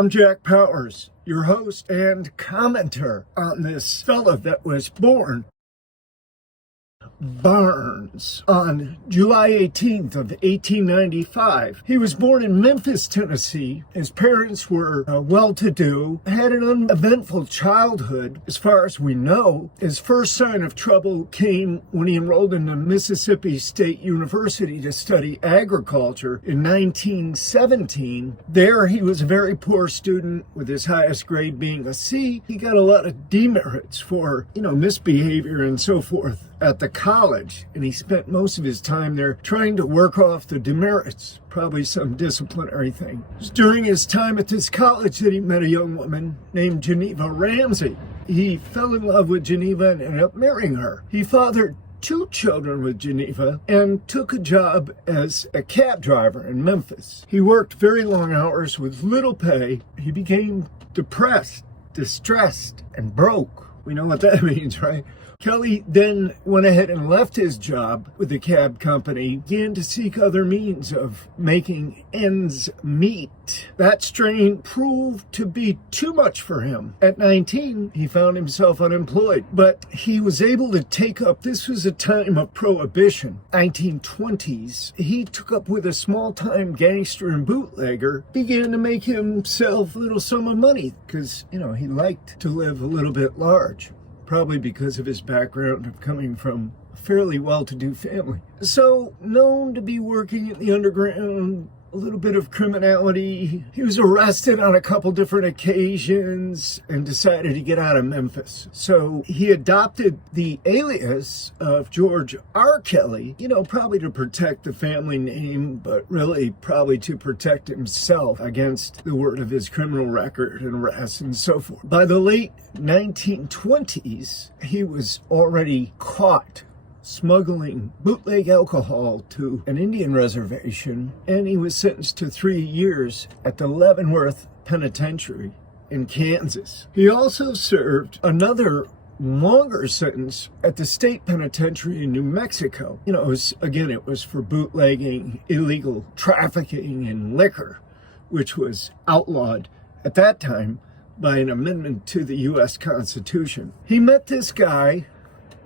I'm Jack Powers, your host and commenter on this fella that was born Barnes on July 18th of 1895. He was born in Memphis, Tennessee. His parents were well-to-do, had an uneventful childhood as far as we know. His first sign of trouble came when he enrolled in the Mississippi State University to study agriculture in 1917. There he was a very poor student, with his highest grade being a C. He got a lot of demerits for, misbehavior and so forth at the college, and he spent most of his time there trying to work off the demerits, probably some disciplinary thing. It was during his time at this college that he met a young woman named Geneva Ramsey. He fell in love with Geneva and ended up marrying her. He fathered 2 children with Geneva and took a job as a cab driver in Memphis. He worked very long hours with little pay. He became depressed, distressed, and broke. We know what that means, right? Kelly then went ahead and left his job with the cab company, began to seek other means of making ends meet. That strain proved to be too much for him. At 19, he found himself unemployed, but he was able to take up, this was a time of prohibition, 1920s. He took up with a small-time gangster and bootlegger, began to make himself a little sum of money, because, he liked to live a little bit large. Probably because of his background of coming from a fairly well-to-do family. So, known to be working in the underground, a little bit of criminality. He was arrested on a couple different occasions and decided to get out of Memphis. So he adopted the alias of George R. Kelly, probably to protect the family name, but really probably to protect himself against the word of his criminal record and arrests and so forth. By the late 1920s, he was already caught smuggling bootleg alcohol to an Indian reservation, and he was sentenced to 3 years at the Leavenworth Penitentiary in Kansas. He also served another longer sentence at the state penitentiary in New Mexico. It was for bootlegging, illegal trafficking in liquor, which was outlawed at that time by an amendment to the U.S. Constitution. He met this guy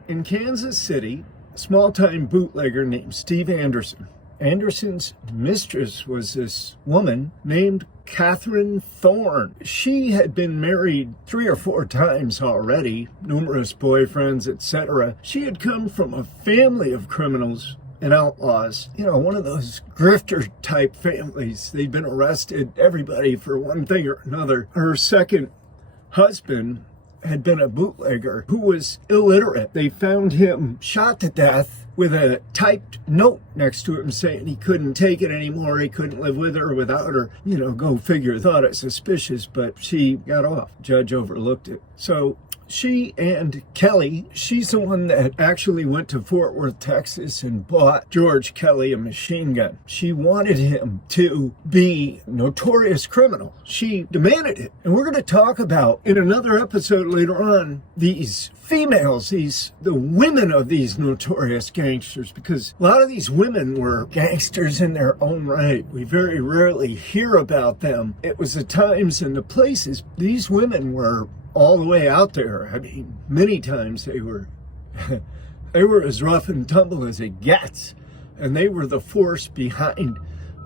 in Kansas City, a small-time bootlegger named Steve Anderson. Anderson's mistress was this woman named Catherine Thorne. She had been married 3 or 4 times already, numerous boyfriends, etc. She had come from a family of criminals and outlaws, one of those grifter-type families. They'd been arrested, everybody, for one thing or another. Her second husband had been a bootlegger who was illiterate. They found him shot to death with a typed note next to him saying he couldn't take it anymore, he couldn't live with her or without her. Go figure, thought it suspicious, but she got off. Judge overlooked it. So she and Kelly, she's the one that actually went to Fort Worth, Texas and bought George Kelly a machine gun. She wanted him to be a notorious criminal. She demanded it. And we're going to talk about, in another episode later on, these females, the women of these notorious gangsters, because a lot of these women were gangsters in their own right. We very rarely hear about them. It was the times and the places. These women were all the way out there. Many times they were as rough and tumble as it gets. And they were the force behind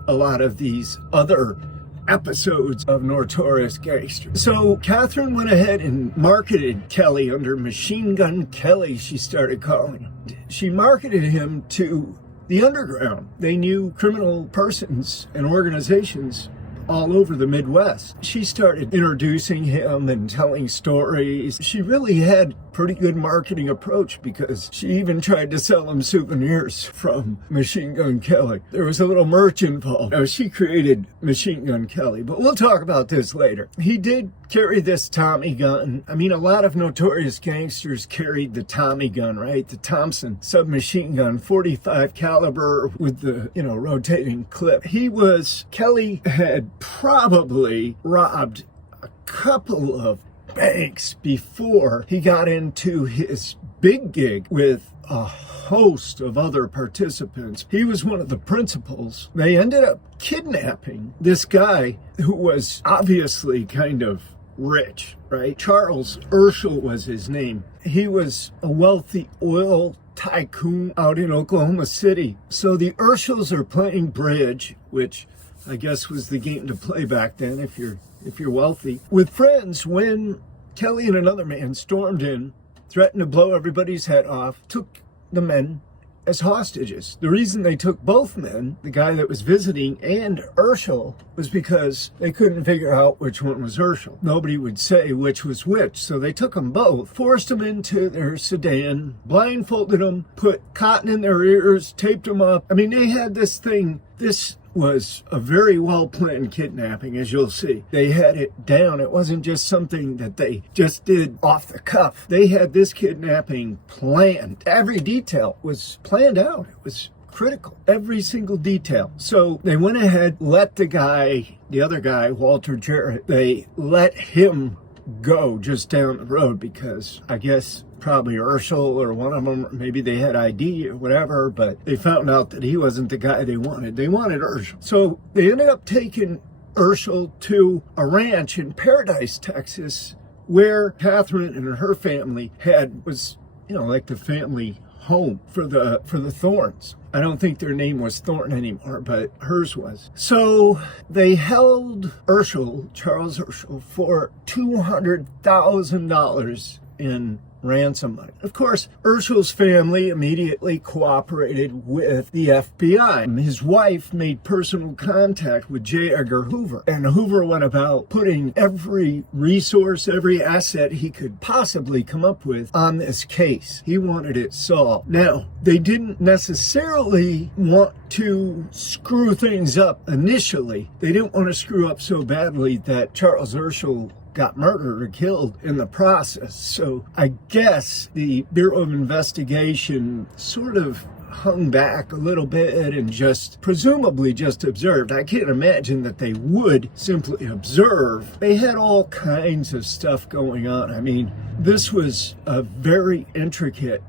a lot of these other episodes of notorious gangsters. So Catherine went ahead and marketed Kelly under Machine Gun Kelly, she started calling him. She marketed him to the underground. They knew criminal persons and organizations all over the Midwest. She started introducing him and telling stories. She really had pretty good marketing approach, because she even tried to sell him souvenirs from Machine Gun Kelly. There was a little merch involved. Now, she created Machine Gun Kelly, but we'll talk about this later. He did carry this Tommy gun. A lot of notorious gangsters carried the Tommy gun, right? The Thompson submachine gun, 45 caliber with the, rotating clip. Kelly had probably robbed a couple of banks before he got into his big gig with a host of other participants. He was one of the principals. They ended up kidnapping this guy who was obviously kind of rich, right? Charles Urschel was his name. He was a wealthy oil tycoon out in Oklahoma City. So the Urschels are playing bridge, which I guess was the game to play back then if you're wealthy, with friends, when Kelly and another man stormed in, threatened to blow everybody's head off, took the men as hostages. The reason they took both men, the guy that was visiting and Urschel, was because they couldn't figure out which one was Urschel. Nobody would say which was which, so they took them both, forced them into their sedan, blindfolded them, put cotton in their ears, taped them up. I mean, they had this thing. This was a very well-planned kidnapping, as you'll see. They had it down. It wasn't just something that they just did off the cuff. They had this kidnapping planned. Every detail was planned out. It was critical. Every single detail. So they went ahead, let the other guy, Walter Jarrett, they let him go just down the road because I guess probably Urschel or one of them, maybe they had ID or whatever, but they found out that he wasn't the guy they wanted. They wanted Urschel. So they ended up taking Urschel to a ranch in Paradise, Texas, where Catherine and her family was, like the family home for the Thorns. I don't think their name was Thornton anymore, but hers was. So they held Charles Urschel, for $200,000 in ransom money. Of course, Urschel's family immediately cooperated with the FBI. His wife made personal contact with J. Edgar Hoover, and Hoover went about putting every resource, every asset he could possibly come up with on this case. He wanted it solved. Now, they didn't necessarily want to screw things up initially. They didn't want to screw up so badly that Charles Urschel got murdered or killed in the process. So I guess the Bureau of Investigation sort of hung back a little bit and presumably just observed. I can't imagine that they would simply observe. They had all kinds of stuff going on. I mean, this was a very intricate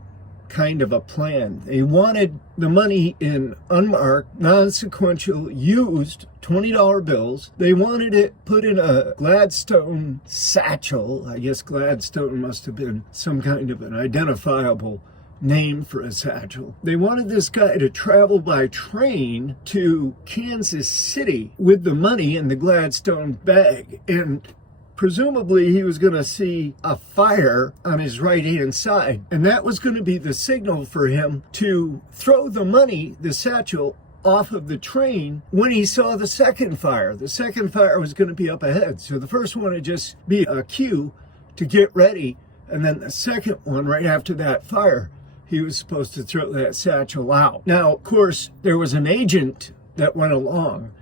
kind of a plan. They wanted the money in unmarked, non-sequential, used $20 bills. They wanted it put in a Gladstone satchel. I guess Gladstone must have been some kind of an identifiable name for a satchel. They wanted this guy to travel by train to Kansas City with the money in the Gladstone bag, and presumably he was going to see a fire on his right-hand side, and that was going to be the signal for him to throw the money, the satchel, off of the train when he saw the second fire. The second fire was going to be up ahead, so the first one would just be a cue to get ready, and then the second one, right after that fire, he was supposed to throw that satchel out. Now, of course, there was an agent that went along.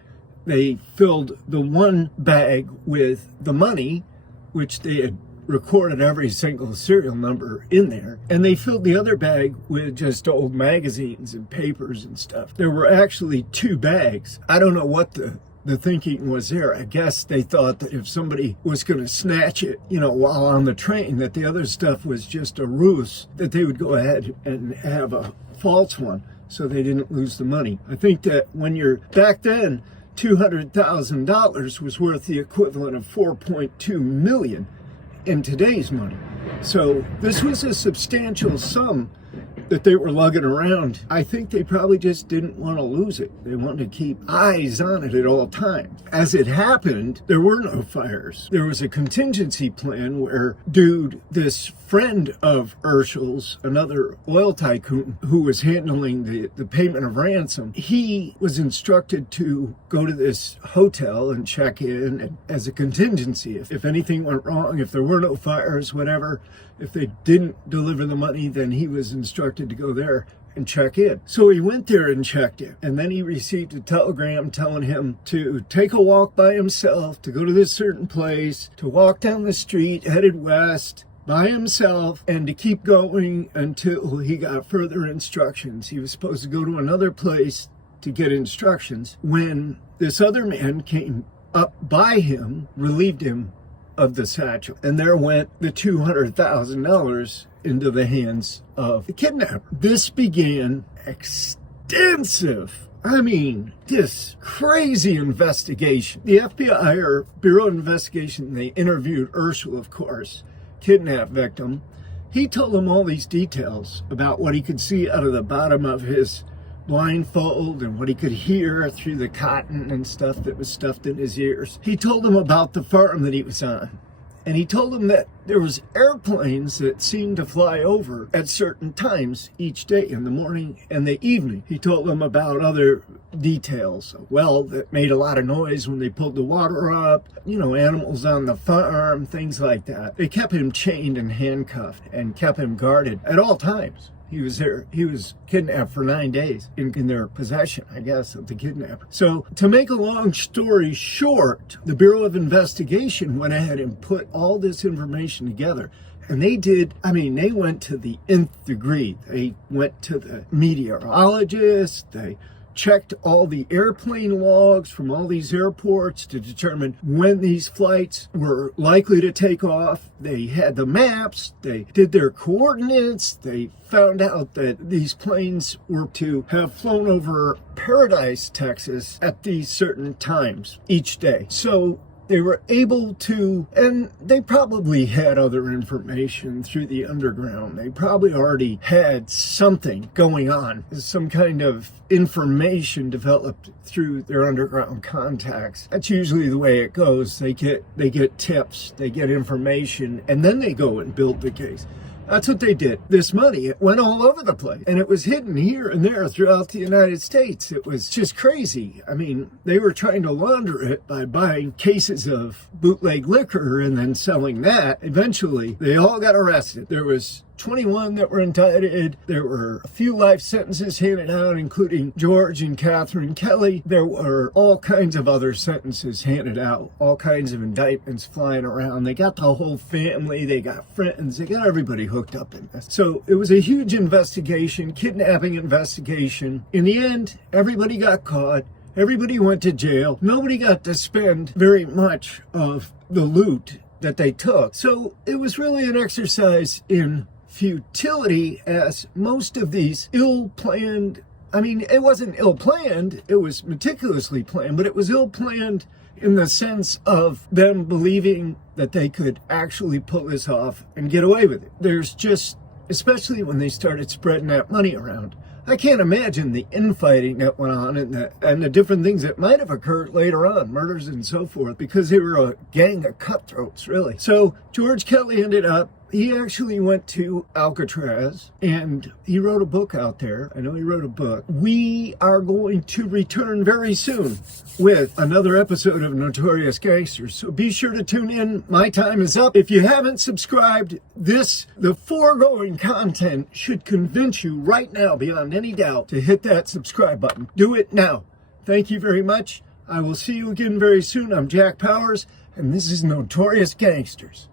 They filled the one bag with the money, which they had recorded every single serial number in there, and they filled the other bag with just old magazines and papers and stuff. There were actually two bags. I don't know what the thinking was there. I guess they thought that if somebody was going to snatch it, while on the train, that the other stuff was just a ruse, that they would go ahead and have a false one so they didn't lose the money. I think that when you're back then, $200,000 was worth the equivalent of $4.2 million in today's money. So this was a substantial sum that they were lugging around. I think they probably just didn't want to lose it. They wanted to keep eyes on it at all times. As it happened, there were no fires. There was a contingency plan where this friend of Urschel's, another oil tycoon who was handling the payment of ransom, he was instructed to go to this hotel and check in, and as a contingency. If anything went wrong, if there were no fires, whatever, if they didn't deliver the money, then he was instructed to go there and check in. So he went there and checked in, and then he received a telegram telling him to take a walk by himself, to go to this certain place, to walk down the street headed west by himself, and to keep going until he got further instructions. He was supposed to go to another place to get instructions. When this other man came up by him, relieved him of the satchel. And there went the $200,000 into the hands of the kidnapper. This began extensive, this crazy investigation. The FBI, or Bureau of Investigation, they interviewed Ursul, of course, kidnap victim. He told them all these details about what he could see out of the bottom of his blindfold and what he could hear through the cotton and stuff that was stuffed in his ears. He told them about the farm that he was on. And he told them that there was airplanes that seemed to fly over at certain times each day, in the morning and the evening. He told them about other details, a well that made a lot of noise when they pulled the water up, animals on the farm, things like that. They kept him chained and handcuffed and kept him guarded at all times. He was there. He was kidnapped for 9 days in their possession, I guess, of the kidnapper. So to make a long story short, the Bureau of Investigation went ahead and put all this information together. And they did, they went to the nth degree. They went to the meteorologists. They checked all the airplane logs from all these airports to determine when these flights were likely to take off. They had the maps, they did their coordinates, they found out that these planes were to have flown over Paradise, Texas at these certain times each day. So they were able to, and they probably had other information through the underground. They probably already had something going on, some kind of information developed through their underground contacts. That's usually the way it goes. They get tips, they get information, and then they go and build the case. That's what they did. This money, it went all over the place. And it was hidden here and there throughout the United States. It was just crazy. They were trying to launder it by buying cases of bootleg liquor and then selling that. Eventually, they all got arrested. There was 21 that were indicted. There were a few life sentences handed out, including George and Catherine Kelly. There were all kinds of other sentences handed out, all kinds of indictments flying around. They got the whole family, they got friends, they got everybody hooked up in this. So it was a huge investigation, kidnapping investigation. In the end, everybody got caught. Everybody went to jail. Nobody got to spend very much of the loot that they took. So it was really an exercise in futility, as most of these ill-planned, it wasn't ill-planned, it was meticulously planned, but it was ill-planned in the sense of them believing that they could actually pull this off and get away with it. There's just, especially when they started spreading that money around, I can't imagine the infighting that went on and the different things that might have occurred later on, murders and so forth, because they were a gang of cutthroats, really. So George Kelly ended up, he actually went to Alcatraz and he wrote a book out there. I know he wrote a book. We are going to return very soon with another episode of Notorious Gangsters. So be sure to tune in. My time is up. If you haven't subscribed, the foregoing content should convince you right now, beyond any doubt, to hit that subscribe button. Do it now. Thank you very much. I will see you again very soon. I'm Jack Powers, and this is Notorious Gangsters.